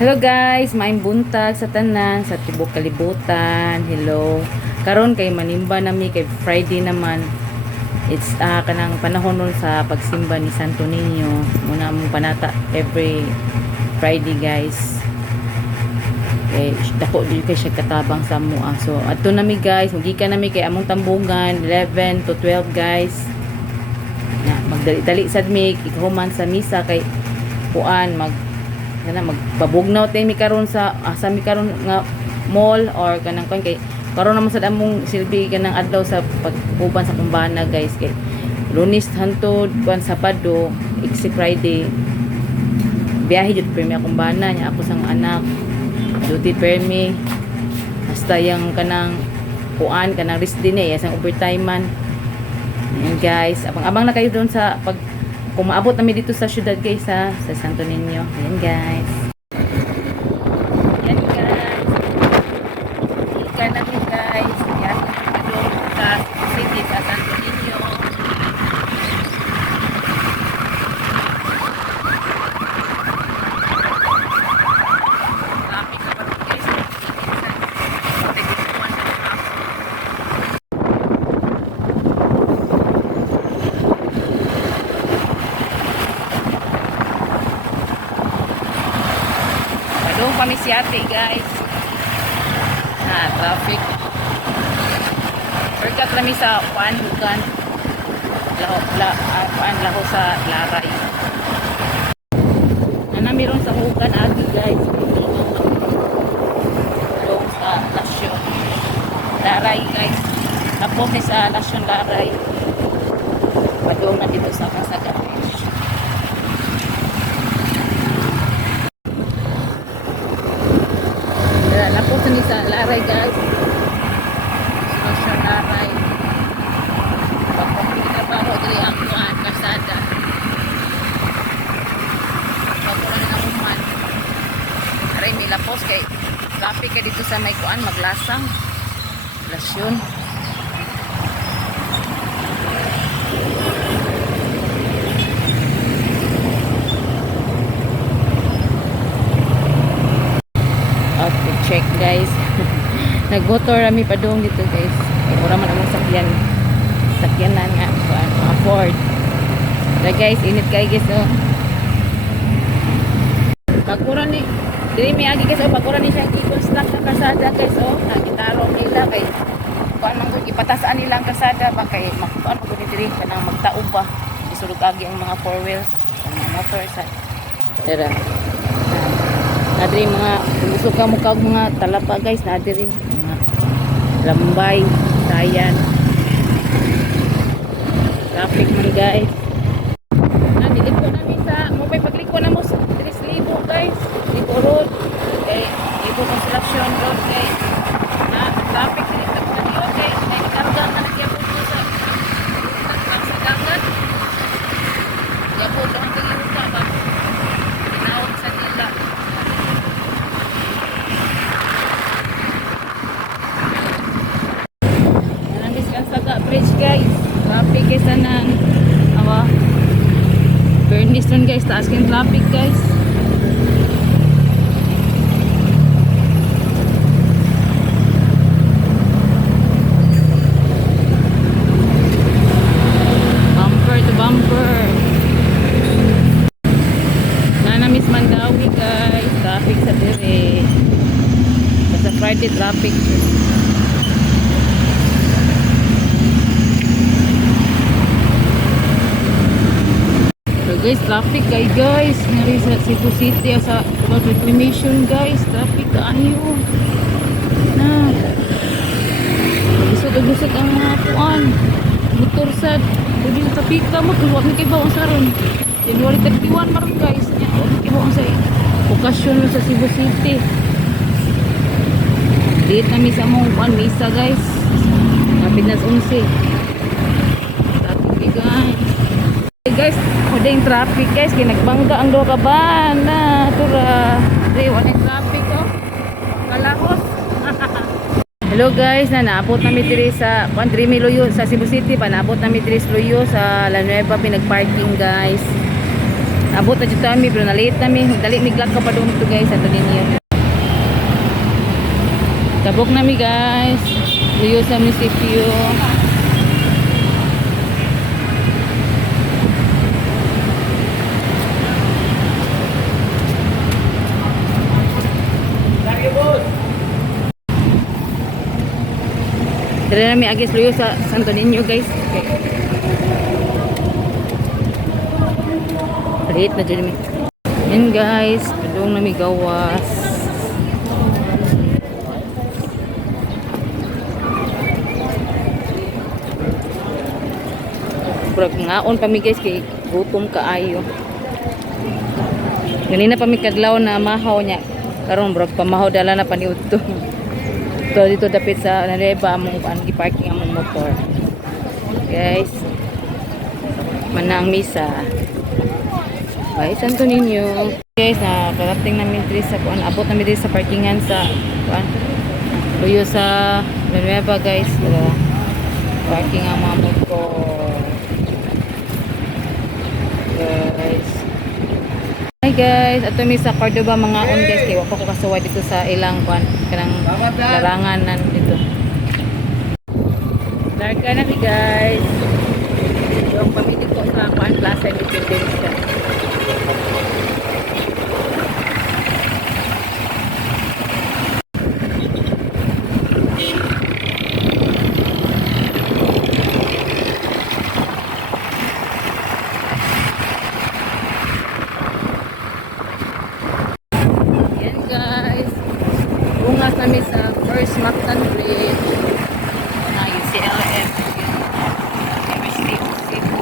Hello guys, maayong buntag sa tanan sa tibok kalibutan. Hello. Karon kay manimba nami kay Friday naman. It's kanang panahon nun sa pagsimba ni Santo Niño. Muna mong panata every Friday guys. Okay, dako di kay siya katabang sa mua. So adto nami guys, magikan nami kay among tambungan 11 to 12 guys. Na magdali-dali sad mi ikahuman sa misa kay kuan magpabugnaw tayo mi karon sa mi karon nga mall or kanang kon kay karon naman sad among silbi kanang adlaw sa pagpuban sa kumbana guys kay Lunes hantod kuan Sabado si Friday biyahe jud permi akong bana nya ako sang anak duty permi hasta yang kanang kuan kanang rest din sang overtime man. And guys abang-abang na kayo doon sa pag kung maabot namin dito sa syudad guys sa Santo Niño. Ayan guys. Ayan guys. Ika namin guys. Ayan namin sa city sa Santo Niño. Traffic na pa rin guys. Doon kami si ate guys. Traffic. Perkat kami sa Hugan. Laho sa Laray. Meron sa Hugan ate guys. Doon sa Lasyon. Laray guys. Tapos sa Lasyon Laray. Padong na dito sa Kasaga. Lapos ni sa Laray guys. Sa Laray. Pagpapili na baro dili ang kuan kasada. Pagkuran na uman. Aray may lapos kay traffic kay dito sa may kuan maglasang. Lasyon. Check guys. Nagmotor kami pa doon dito guys. Mura man ang sakyan. Sakyanan nga afford. Pero guys, init kay guys oh. Pagkuran ni dili may agi guys oh, pagkuran ni siya i-construct na kasada guys oh. Nagitarong nila kay kuan man gud ipatasaan nila ang kasada ba kay makuan mo gud diri kanang magtaob pa. Isulog agi ang mga four wheels, ang mga motor sa. Tara. Nadiri mga gusto ka mukha mga talapa guys, nadiri mga lambay, sayan. Traffic man guys. Diliko namin sa mobile pagliko na mo 3,000 guys. Libo road. Okay, Libo Construction Road guys. Traffic dito sa niyo guys. Nagkarga na nagyapon mo sa dagat. Yapon ang kagiruta ba? Tinawag sa nila. Bridge guys, traffic kaysa ng Bernice nun guys, taas kayong traffic guys. Bumper to bumper. Miss Mandawi guys, traffic sa dire. Sa Friday traffic. Guys, traffic kay guys ngari sa Cebu City sa reclamation guys, traffic kaayo na gusot ang mga puan motor sad pwede sa pika mo kung kay bawang saron January 31 maron guys nya kay bawang sa okasyon sa Cebu City date nami sa mong puan misa guys kapit na 11 traffic guys yung traffic guys kaya nagbangga ang doha ka ba na tura wala yung traffic oh kalahos. Hello guys naabot namin diri sa Pandrimi Loyo sa Cebu City naabot namin diri sa Loyo sa La Nueva pinagparking guys Abot na dito kami, bro. Nalate nami. Dali, miglak ka pa doon to guys. Ato ninyo. Tabok nami guys. Luyo sa munisipyo. Dali nami agis luyo sa Santo Niño guys. Okay. Late na dyan mi. Yan guys. Padung nami gawas. Brag ngaon pa mi guys kay gutom kaayo. Ganina pa mi kadlaw na mahaw niya. Karon brag pamahaw dala na paniud to. To dito dapit sa nareba among giparking among motor. Guys. Manang misa. Bye Santo Niño. Guys, nakarating namin diri sa kuan. Abot namin diri sa parkingan sa kuan. Luyo sa Nueva guys. Parking ang mga motor. Guys. Hi guys, ato mi sa Cordoba mga on guys kay wa pa ko kasuway dito sa ilang kuan kanang larangan nan dito. Larga na mi guys. Yung pamili ko sa kuan Plaza Independencia. Bungas namin sa First Mactan Bridge na UCLM University of Cebu.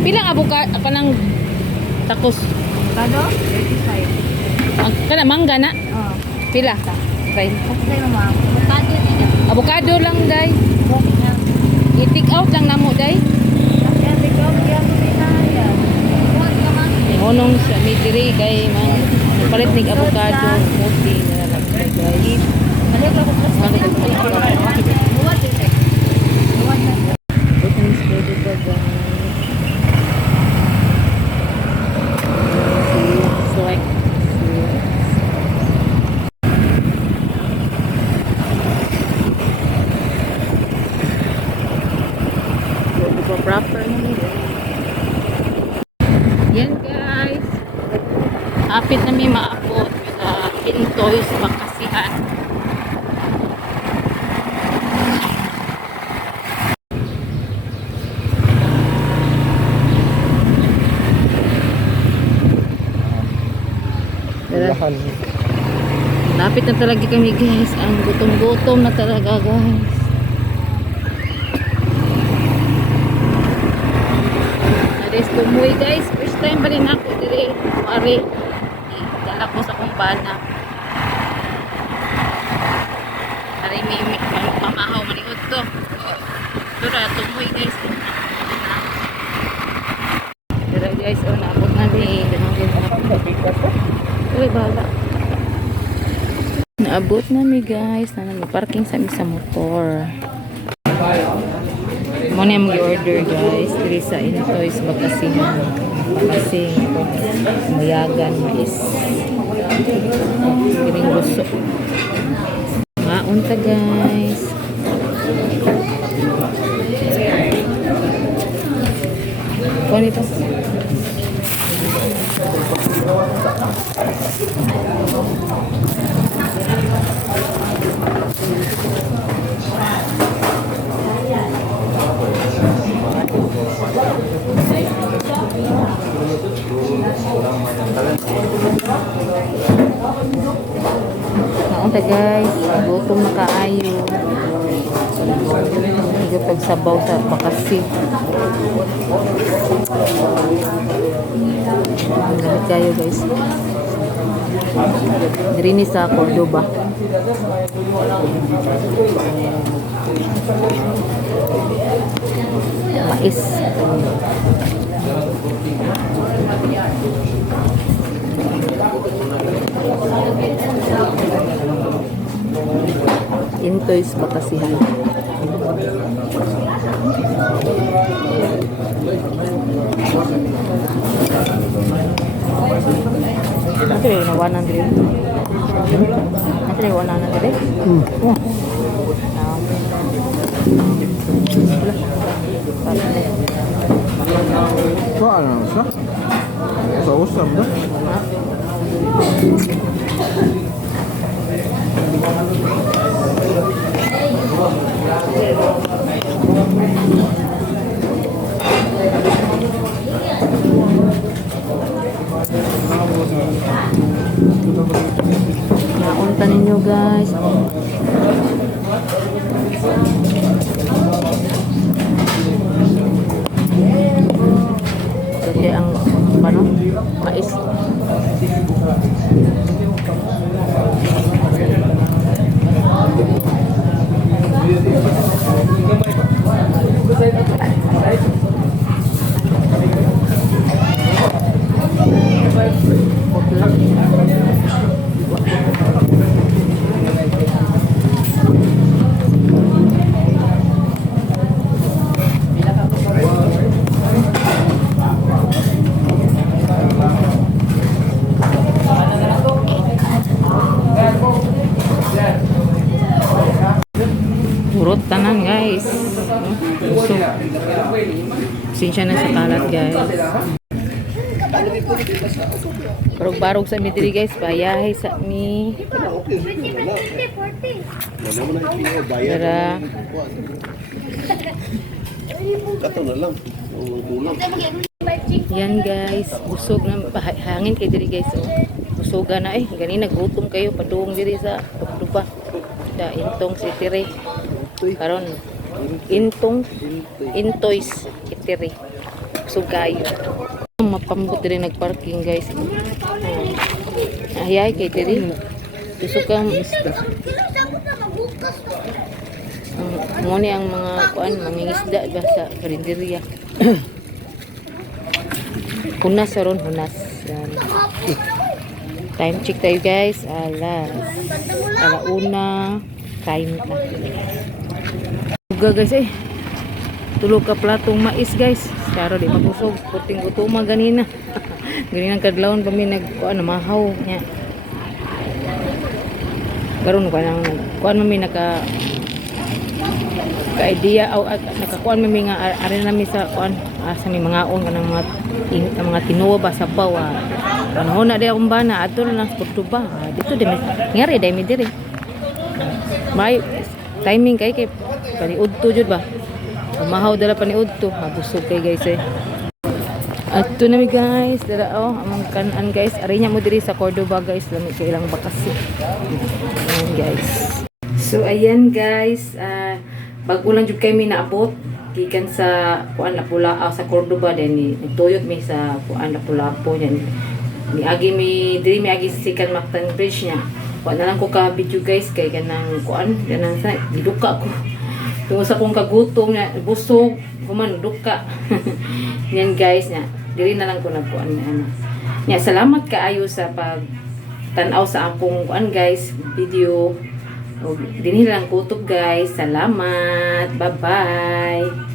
Pilang avocado kanang takos? Avocado? 35. Ang kana mangga na? Oh. Pila? Okay. Okay naman. Avocado din. Avocado lang day. Okay. I-take out lang namo day. Yan, ikaw, yan, yan. Buwan ka man. Honong sa midiri kay man palit nig avocado puti na lang guys. Balik ako sa Ano ba ito? buwan din. Buwan na. Bukan pwede ba guys? Select. So, proper na nila. Yan guys. Hapit na may maabot sa Pintoys Bakasihan. Lapit na talaga kami guys. Ang gutom-gutom na talaga guys. Ares tumuy guys. First time ba rin ako dire. Mare. Dala ko sa kumpana. Are may mamahaw maniod to. Pero tumuy guys. Pero guys, naabot na ni. Uy, bala. Naabot na mi guys. Na parking sa mi sa motor. Mo na yung order guys. Diri sa Intoys Bakasihan. Kasi mayagan mais. Kiring gusto. Maun ta guys. Kuha nito. Naunta guys, gutom na kaayo. Itong sabaw sa bakasi. Ang lamig kayo guys. Diri ni sa Cordoba. Mais. Intoys Bakasihan. Ito yung nawanan din. Ito yung nawanan din. Oh. Ano siya? Sa usap na? Naunta ninyo guys. Kasi ang ano, mais. Urot tanan guys. So, sinsya na sa kalat guys. Barog-barog sa mi diri guys, bayahe sa mi. Tara. Kato na lang. Kulang. Yan guys, busog na hangin kay diri guys. Oh. Busoga na ganina gutom kayo padung diri sa Cordoba. Da intong si Tire. Karon intoys itiri. Busog kayo. Mapambot diri nagparking guys. Ayay kay diri. Busog kang Muni ang mga kuan mangingisda ba sa karinderya. Hunas ron, hunas. Yan. Time check tayo guys. Alauna. Time na. Uga guys tulog ka platong mais guys. Karo di mabusog. Puting gutuma ganina. Ganinang kadlawon pa mi nagkuan mahaw nya. Karon kuan mi naka idea o nakakuan mi nga ari na mi sa kuan sa mi mga on kanang mga tinuwa ba sabaw panahon na di akong bana adto na sa Cordoba dito di ngari dai mi diri may timing kay paniudto jud ba mahaw dala paniudto mabusog kay guys adto na mi guys dala among kanan guys ari nya mo diri sa Cordoba guys lami kay ilang bakasi ayan guys so ayan guys bago lang jud kami naabot gikan sa kuan Lapu-Lapu sa Cordoba din nituyot mi sa kuan Lapu-Lapu yan miagi mi diri miagi sikan Mactan Bridge nya kuan na lang ko ka video guys kay kanang kuan kanang sa giduka ko tungod sa kong kagutom nya busog human duka yan guys nya diri na lang ko nagkuan nya salamat kaayo sa pag tan-aw sa akong kuan guys video. Dinhi lang kutob guys. Salamat. Bye-bye.